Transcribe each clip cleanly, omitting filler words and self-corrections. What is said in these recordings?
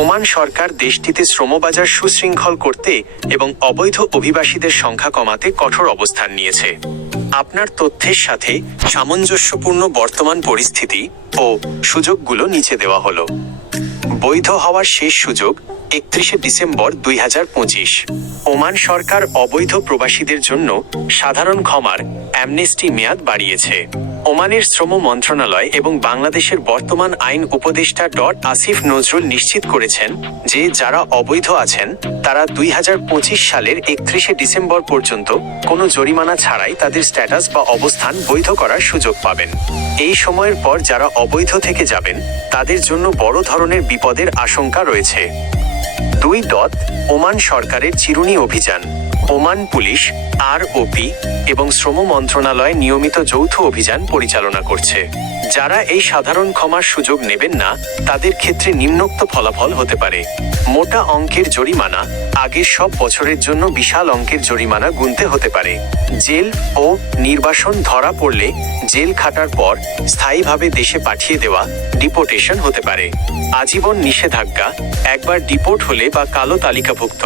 Oman সরকার দেশটিতে শ্রমবাজার সুশৃঙ্খল করতে এবং অবৈধ অভিবাসীদের সংখ্যা কমাতে কঠোর অবস্থান নিয়েছে। আপনার তথ্যের সাথে সামঞ্জস্যপূর্ণ বর্তমান পরিস্থিতি ও সুযোগগুলো নিচে দেওয়া হলো। বৈধ হওয়ার শেষ সুযোগ 31শে ডিসেম্বর 2025। ওমান সরকার অবৈধ প্রবাসীদের জন্য সাধারণ ক্ষমার অ্যামনেস্টি মেয়াদ বাড়িয়েছে। ওমানের শ্রম মন্ত্রণালয় এবং বাংলাদেশের বর্তমান আইন উপদেষ্টা আসিফ নজরুল নিশ্চিত করেছেন যে যারা অবৈধ আছেন তারা 2025 সালের 31শে ডিসেম্বর পর্যন্ত কোনো জরিমানা ছাড়াই তাদের স্ট্যাটাস বা অবস্থান বৈধ করার সুযোগ পাবেন। এই সময়ের পর যারা অবৈধ থেকে যাবেন তাদের জন্য বড় ধরনের বিপদের আশঙ্কা রয়েছে। 2. ওমান সরকারের চিরুনি অভিযান। ওমান পুলিশ, আরওপি এবং শ্রম মন্ত্রণালয় নিয়মিত যৌথ অভিযান পরিচালনা করছে। যারা এই সাধারণ ক্ষমার সুযোগ নেবেন না তাদের ক্ষেত্রে নিম্নোক্ত ফলাফল হতে পারে: মোটা অঙ্কের জরিমানা, আগের সব বছরের জন্য বিশাল অঙ্কের জরিমানা গুনতে হতে পারে। জেল ও নির্বাসন, ধরা পড়লে জেল খাটার পর স্থায়ীভাবে দেশে পাঠিয়ে দেওয়া, ডিপোর্টেশন হতে পারে। আজীবন নিষেধাজ্ঞা, একবার ডিপোর্ট হলে বা কালো তালিকাভুক্ত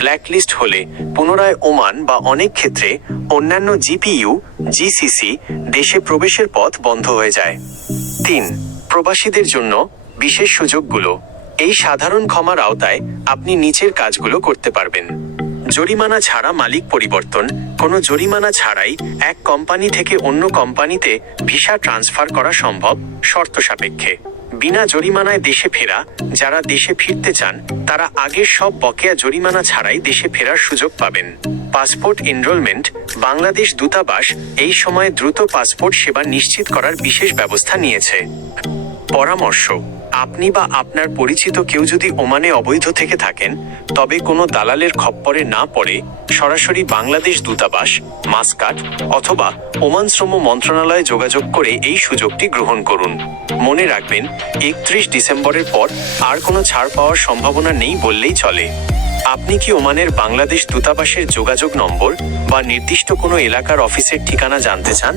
ব্ল্যাকলিস্ট হলে পুনরায় ওমান বা অনেক ক্ষেত্রে অন্যান্য জিপিইউ, জিসিসি দেশে প্রবেশের পথ বন্ধ হয়ে যায়। 3. প্রবাসীদের জন্য বিশেষ সুযোগগুলো। এই সাধারণ ক্ষমার আওতায় আপনি নিচের কাজগুলো করতে পারবেন: জরিমানা ছাড়া মালিক পরিবর্তন, কোনো জরিমানা ছাড়াই এক কোম্পানি থেকে অন্য কোম্পানিতে ভিসা ট্রান্সফার করা সম্ভব, শর্ত সাপেক্ষে। বিনা জরিমানায় দেশে ফেরা, যারা দেশে ফিরতে চান তারা আগের সব বকেয়া জরিমানা ছাড়াই দেশে ফেরার সুযোগ পাবেন। পাসপোর্ট এনরোলমেন্ট, বাংলাদেশ দূতাবাস এই সময়ে দ্রুত পাসপোর্ট সেবা নিশ্চিত করার বিশেষ ব্যবস্থা নিয়েছে। পরামর্শ: আপনি বা আপনার পরিচিত কেউ যদি ওমানে অবৈধ থেকে থাকেন তবে কোনো দালালের খপ্পরে না পড়ে সরাসরি বাংলাদেশ দূতাবাস, মাসকাট অথবা ওমান শ্রম মন্ত্রণালয়ে যোগাযোগ করে এই সুযোগটি গ্রহণ করুন। মনে রাখবেন, 31 ডিসেম্বরের পর আর কোনো ছাড় পাওয়ার সম্ভাবনা নেই বললেই চলে। আপনি কি ওমানের বাংলাদেশ দূতাবাসের যোগাযোগ নম্বর বা নির্দিষ্ট কোনো এলাকার অফিসের ঠিকানা জানতে চান?